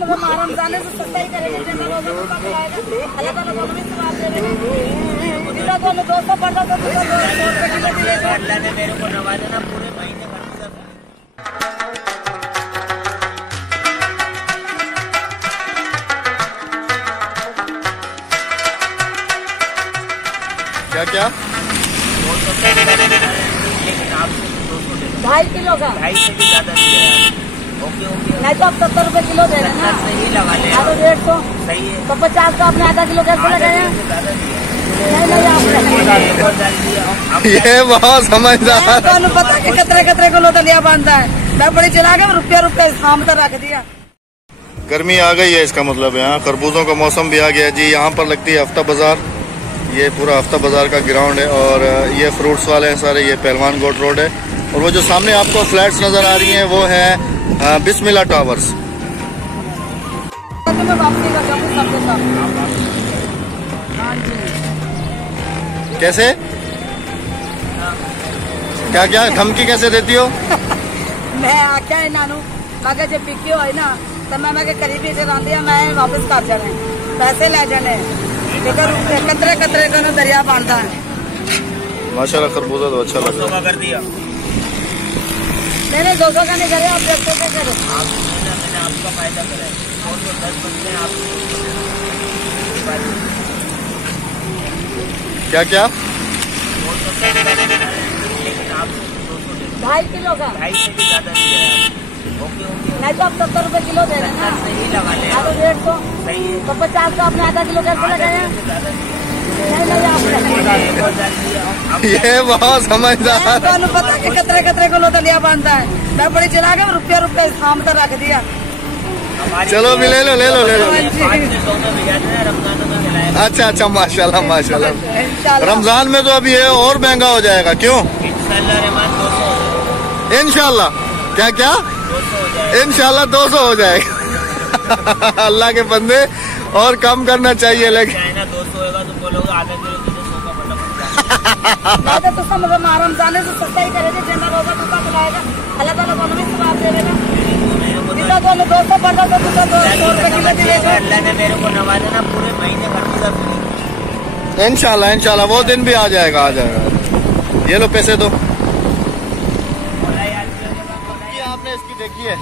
रमजान से सस्ता ही करेगा, अल्लाह ताला दोनों में सवाब देगा। दोनों 200 पड़ता तो 200 रुपए किलो दिएगा। अल्लाह ने मेरे को नवाजा ना पूरे महीने भर में सब। क्या क्या 2.5 किलो का 2.5 से भी ज्यादा ओके नहीं तो आप 70 रुपए किलो दे रहे हैं ना, सही लगा ले। 150 सही है तो 50 का आपने आधा किलो कैसे लगाया? नहीं आपने ये बहुत समझदार। तो पता कि कतरे को लोटलिया बांधता है। मैं बड़ी चला गया, रुपया शाम तक रख दिया। गर्मी आ गई है इसका मतलब है। यहाँ खरबूजों का मौसम भी आ गया जी। यहाँ पर लगती है हफ्ता बाजार। ये पूरा हफ्ता बाजार का ग्राउंड है और ये फ्रूट्स वाले हैं सारे। ये पहलवान गोट रोड है और वो जो सामने आपको फ्लैट्स नजर आ रही हैं वो है बिस्मिल्लाह टावर्स। कैसे क्या क्या धमकी कैसे देती हो? मैं आख्या है नानू मैं जब पिकी हो ना तो मैं करीबी से दिया मैं वापस कर जाने पैसे ले जाने कतरे को दरिया बांधता है। माशाल्लाह खरबूजा तो अच्छा लग रहा है। कर दिया नहीं 200 का नहीं करे आप 100 का करो। मैंने आपका फायदा करा है 210 बनते हैं आप। क्या क्या 2.5 किलो का 2.5 से भी ज्यादा ओके नहीं तो आप 70 रुपए किलो दे रहे हैं ना, सही लगा ले। 150 सही है तो 50 का आपने आधा किलो कैसे लगाया? नहीं आपने ये बहुत समझदार। तो पता कि कतरे को लोटलिया बांधता है। मैं बड़ी चला गया, रुपया शाम तक रख दिया। चलो भी ले लो रमजान अच्छा अच्छा माशाल्लाह माशाल्लाह। रमजान में तो अभी ये और महंगा हो जाएगा। क्यों? इंशाल्लाह क्या क्या इंशाल्लाह 200 हो जाएगा। अल्लाह के बंदे और कम करना चाहिए लेकिन 200 होगा तो बोलोगे आधा किलो तुझे 100 का पड़ना तो रमजान से सस्ता ही करेगा, जितना होगा तो कम लाएगा, अल्लाह ताला दोनों में सवाब देगा। दोनों 200 पड़ता तो 200 रुपए किलो दिएगा। अल्लाह ने मेरे को नवाजा ना पूरे महीने भर में सब। इंशाल्लाह वो दिन भी आ जाएगा ये लो पैसे दो। आपने इसकी देखी है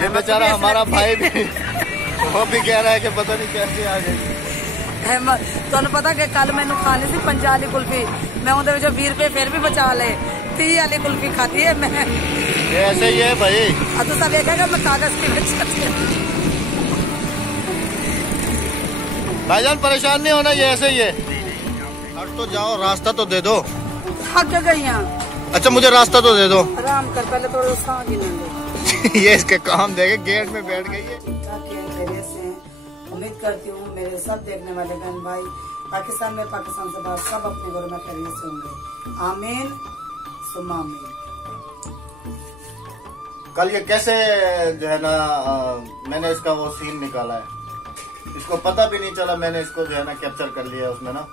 ये बेचारा हमारा भाई भी वो भी कह रहा है कि पता नहीं कैसे आ गई। तुम पता कि कल मैंने खानी सी 50 वाली कुल्फी, मैं उनके 20 रुपए फिर भी बचा ले। 30 वाली कुल्फी खाती है मैं। ये ऐसे ही है भाई। अब तो सब देखेगा मैं कागज की बचाती। भाईजान परेशान नहीं होना, ये ऐसे ही है। हट तो जाओ, रास्ता तो दे दो। थक गई यहाँ। अच्छा मुझे रास्ता तो दे दो। आराम कर पहले थोड़ा सांस गिनेंगे। ये इसके काम देखे गेट में बैठ गई है। उम्मीद करती हूँ मेरे सब देखने वाले बहन भाई पाकिस्तान में, पाकिस्तान से बाहर सब अपने घरों में खैरियत से होंगे। आमीन सुम्मा आमीन। कल ये कैसे जो है ना मैंने इसका वो सीन निकाला है, इसको पता भी नहीं चला। मैंने इसको जो है ना कैप्चर कर लिया उसमें ना।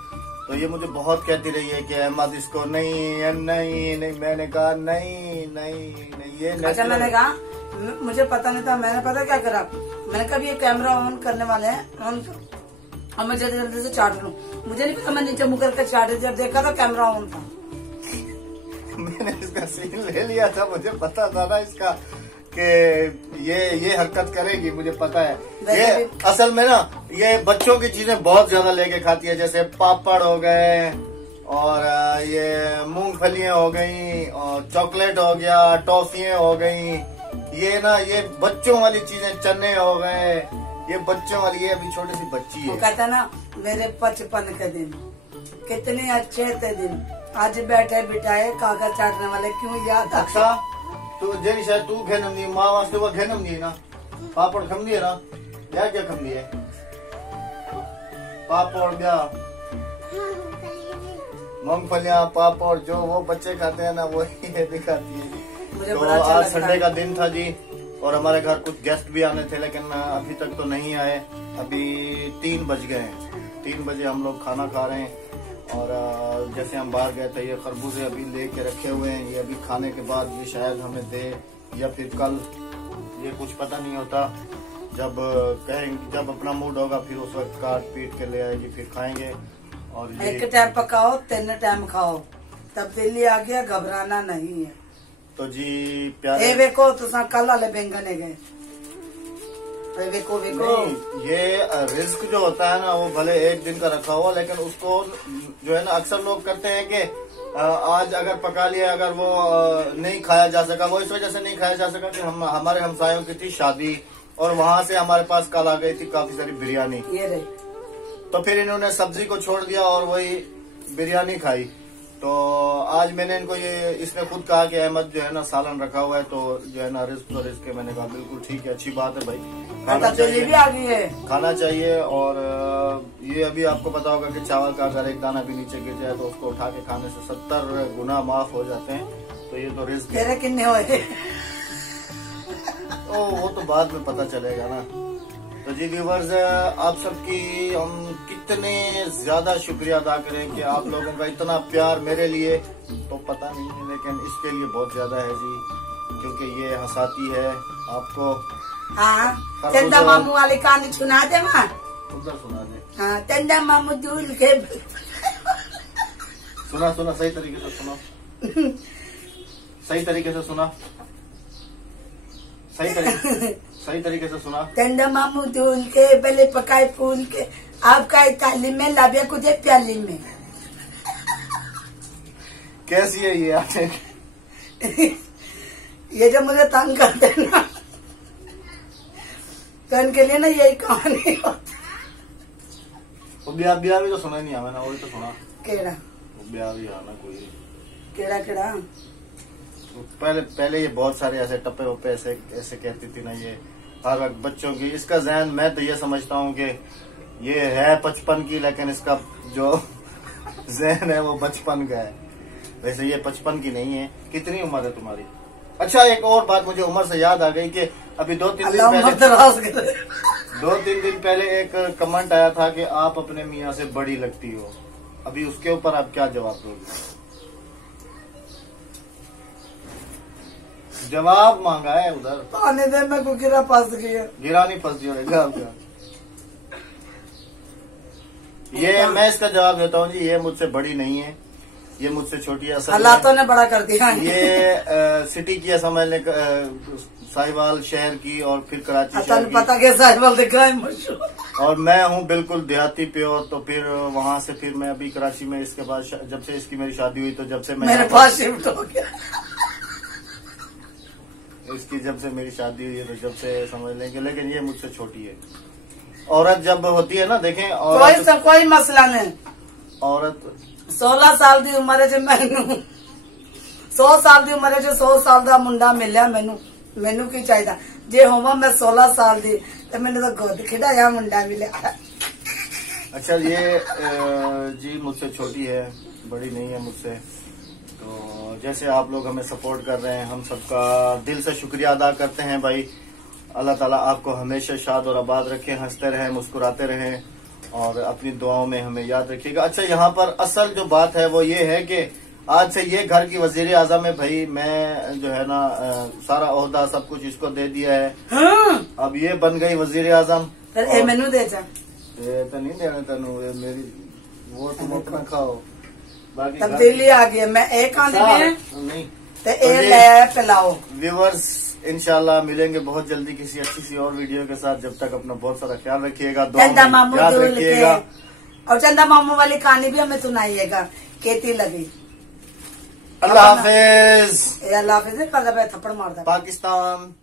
तो ये मुझे बहुत कहती रही है कि अहमद इसको नहीं। मैंने कहा नहीं ये अच्छा मैंने कहा मुझे पता नहीं था। मैंने पता क्या करा, मैंने कहा ये कैमरा ऑन करने वाले हैं ऑन और मैं जल्दी से चाट लूं। मुझे नहीं पता, मैं नीचे मुँह करके चाट, जब देखा तो कैमरा ऑन था। मैंने इसका सीन ले लिया था, मुझे पता था ना इसका कि ये हरकत करेगी, मुझे पता है। ये असल में ना ये बच्चों की चीजें बहुत ज्यादा लेके खाती है, जैसे पापड़ हो गए और ये मूंगफलियां हो गई और चॉकलेट हो गया, टॉफियां हो गई। ये ना ये बच्चों वाली चीजें, चने हो गए, ये बच्चों वाली। ये अभी छोटी सी बच्ची है। वो कहता ना मेरे 55 के दिन कितने अच्छे थे दिन, आज बैठे बिठाए कागज चाटने वाले क्यों याद। अच्छा तो जेनी शायद तू घेनम दी माँ वास्ते वो घेनम दी ना, पापड़ खम दिए ना, क्या खम दिए पापड़ ब्या मूंगफलियां पापड़ जो वो बच्चे खाते हैं ना वही ये भी खाती है। तो आज संडे का दिन था जी और हमारे घर कुछ गेस्ट भी आने थे लेकिन अभी तक तो नहीं आए। अभी 3 बज गए हैं, 3 बजे हम लोग खाना खा रहे हैं। और जैसे हम बाहर गए थे ये खरबूजे अभी लेके रखे हुए हैं, ये अभी खाने के बाद ये शायद हमें दे या फिर कल, ये कुछ पता नहीं होता। जब कहेंगे, जब अपना मूड होगा फिर उस वक्त काट पीट के ले आएगी, फिर खाएंगे। और ये एक टाइम पकाओ 3 टाइम खाओ, तब्दीली आ गया, घबराना नहीं है। तो जी प्यारे, वेको तुसा कल वाले बैंगन है गए, वेको नहीं, ये रिस्क जो होता है ना, वो भले एक दिन का रखा हुआ, लेकिन उसको जो है ना अक्सर लोग करते हैं कि आज अगर पका लिया, अगर वो नहीं खाया जा सका, वो इस वजह से नहीं खाया जा सका कि हमारे हमसायों की थी शादी, और वहाँ से हमारे पास कल आ गई थी काफी सारी बिरयानी, ये रही। तो फिर इन्होंने सब्जी को छोड़ दिया और वही बिरयानी खाई। तो आज मैंने इनको ये इसने खुद कहा कि अहमद जो है ना सालन रखा हुआ है, तो जो है ना रिस्क तो रिस्क है। मैंने कहा बिल्कुल ठीक है, अच्छी बात है भाई, खाना चाहिए, भी आ गई है, खाना चाहिए। और ये अभी आपको पता होगा कि चावल का अगर एक दाना भी नीचे गिर जाए तो उसको उठा के खाने से 70 गुना माफ हो जाते हैं। तो ये तो रिस्क है। तेरे कितने हुए? वो तो बाद में पता चलेगा ना। तो जी व्यूवर्स, आप सबकी हम कितने ज्यादा शुक्रिया अदा करें कि आप लोगों का इतना प्यार मेरे लिए तो पता नहीं है, लेकिन इसके लिए बहुत ज्यादा है जी, क्योंकि ये हंसाती है आपको। हाँ, चंदा मामू वाली कहानी सुना दे माँ, उधर सुना दे। हाँ, चंदा मामू दूल के सुना सही तरीके से सुना, सही तरीके से सुना, सही तरीके से सुना। चंदा मामू दूल के पहले पकाए फूल के, आपका तालीम में लाभिया कुछ प्याली में। कैसी है ये आपने? ये जो मुझे तंग करते ना, तो इनके लिए ना यही कहानी होती। वो ब्याह भी तो सुना नहीं हमें ना, वही तो सुना। केड़ा ब्याह भी आना कोई केड़ा पहले ये बहुत सारे ऐसे टप्पे वप्पे ऐसे कहती थी ना, ये हर वक्त बच्चों की। इसका जहन मैं तो ये समझता हूँ कि ये है 55 की, लेकिन इसका जो जहन है वो 55 का है। वैसे ये 55 की नहीं है। कितनी उम्र है तुम्हारी? अच्छा, एक और बात मुझे उम्र से याद आ गई कि अभी 2-3 दिन पहले एक कमेंट आया था कि आप अपने मियाँ से बड़ी लगती हो। अभी उसके ऊपर आप क्या जवाब दोगे? जवाब मांगा है उधर। पानी दे, मैं को गिरा फंस गया। गिरा नहीं, फंस गया आपका। ये मैं इसका जवाब देता हूँ जी, ये मुझसे बड़ी नहीं है, ये मुझसे छोटी है। हालातों ने बड़ा कर दिया। ये सिटी की है, समझ ले, साहिवाल शहर की और फिर कराची शहर की। पता क्या साहिवाल दिखा है मशहूर। और मैं हूँ बिल्कुल देहाती प्योर। तो फिर वहाँ से फिर मैं अभी कराची में, इसके बाद जब से इसकी मेरी शादी हुई, तो जब से मैं मेरे पास शिफ्ट हो गया। इसकी जब से मेरी शादी हुई है, तो जब से समझ लेंगे, लेकिन ये मुझसे छोटी है। औरत जब होती है ना, देखें, औरत कोई मसला नहीं। औरत 16 साल की उम्र च मैनू 100 साल की उम्र च 100 साल का मुंडा मिलिया। मैनू की चाहिए जे होवा मैं 16 साल की, तो मैंने तो गोद खिडाया मुंडा मिलिया। अच्छा, ये जी मुझसे छोटी है, बड़ी नहीं है मुझसे। तो जैसे आप लोग हमें सपोर्ट कर रहे हैं, हम सबका दिल से शुक्रिया अदा करते हैं भाई। अल्लाह ताला आपको हमेशा शाद और आबाद रखे, हंसते रहें, मुस्कुराते रहें, और अपनी दुआओं में हमें याद रखिएगा। अच्छा, यहाँ पर असल जो बात है वो ये है कि आज से ये घर की वजीर आजम है भाई। मैं जो है ना सारा ओहदा सब कुछ इसको दे दिया है। हाँ। अब ये बन गई वजीर आजम। मैनू दे जा, तो नहीं देना तेनू, मेरी वो तुम अपना खाओ। तब्दीली आ गई। मैं एक आंधी में नहीं तो ए ले पिलाओ। व्यूवर्स, इंशाल्लाह मिलेंगे बहुत जल्दी किसी अच्छी सी और वीडियो के साथ। जब तक अपना बहुत सारा ख्याल रखिएगा, चंदा मामू याद रखिएगा, और चंदा मामू वाली कहानी भी हमें सुनाइएगा, केती लगी। अल्लाह हाफिज। अल्लाह हाफिज। कल थप्पड़ मारता पाकिस्तान।